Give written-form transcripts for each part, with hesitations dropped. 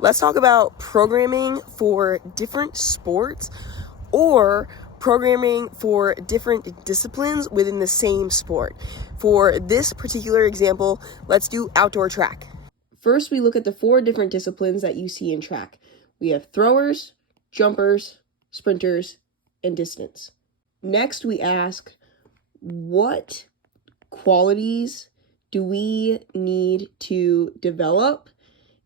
Let's talk about programming for different sports or programming for different disciplines within the same sport. For this particular example, let's do outdoor track. First, we look at the 4 different disciplines that you see in track. We have throwers, jumpers, sprinters, and distance. Next, we ask, what qualities do we need to develop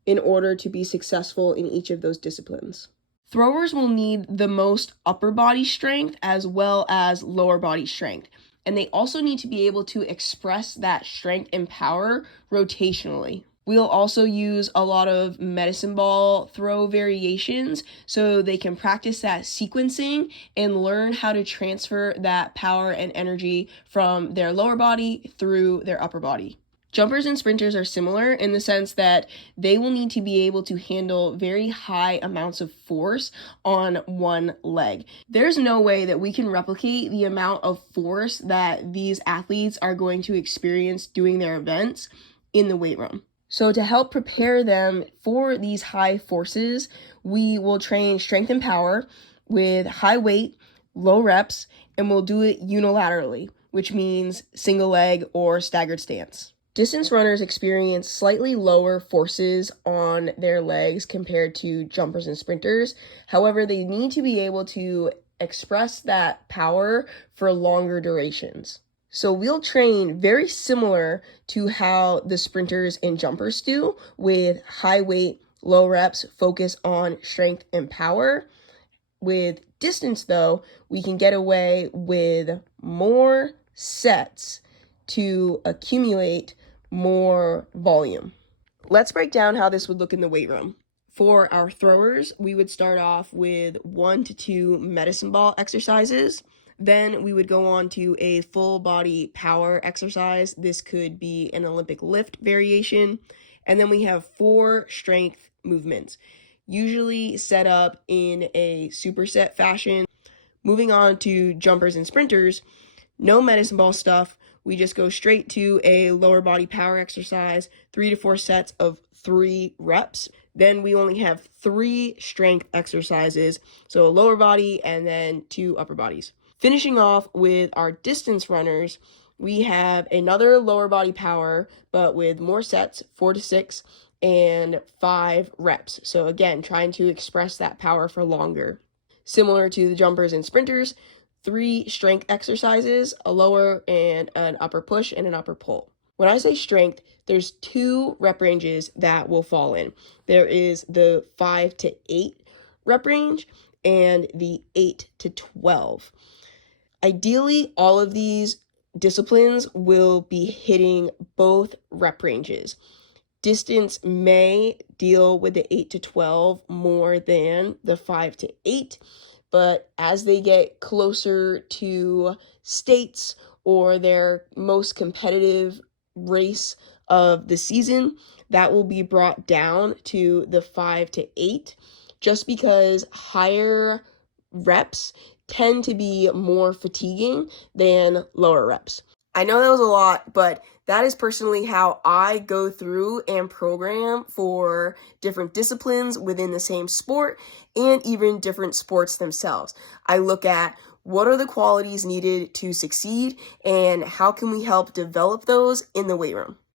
in order to be successful in each of those disciplines? Throwers will need the most upper body strength as well as lower body strength. And they also need to be able to express that strength and power rotationally. We'll also use a lot of medicine ball throw variations so they can practice that sequencing and learn how to transfer that power and energy from their lower body through their upper body. Jumpers and sprinters are similar in the sense that they will need to be able to handle very high amounts of force on one leg. There's no way that we can replicate the amount of force that these athletes are going to experience doing their events in the weight room. So to help prepare them for these high forces, we will train strength and power with high weight, low reps, and we'll do it unilaterally, which means single leg or staggered stance. Distance runners experience slightly lower forces on their legs compared to jumpers and sprinters. However, they need to be able to express that power for longer durations. So we'll train very similar to how the sprinters and jumpers do, with high weight, low reps, focus on strength and power. With distance, though, we can get away with more sets to accumulate more volume. Let's break down how this would look in the weight room. For our throwers, we would start off with 1 to 2 medicine ball exercises. Then we would go on to a full body power exercise. This could be an Olympic lift variation. And then we have 4 strength movements, usually set up in a superset fashion. Moving on to jumpers and sprinters, no medicine ball stuff. We just go straight to a lower body power exercise, 3 to 4 sets of 3 reps. Then we only have 3 strength exercises, so a lower body and then 2 upper bodies. Finishing off with our distance runners, we have another lower body power, but with more sets, 4 to 6, and 5 reps. So again, trying to express that power for longer. Similar to the jumpers and sprinters, 3 strength exercises, a lower and an upper push and an upper pull. When I say strength, there's 2 rep ranges that will fall in. There is the 5 to 8 rep range and the 8 to 12. Ideally, all of these disciplines will be hitting both rep ranges. Distance may deal with the 8 to 12 more than the 5 to 8, but as they get closer to states or their most competitive race of the season, that will be brought down to the 5 to 8, just because higher reps tend to be more fatiguing than lower reps. I know that was a lot, but that is personally how I go through and program for different disciplines within the same sport and even different sports themselves. I look at what are the qualities needed to succeed and how can we help develop those in the weight room.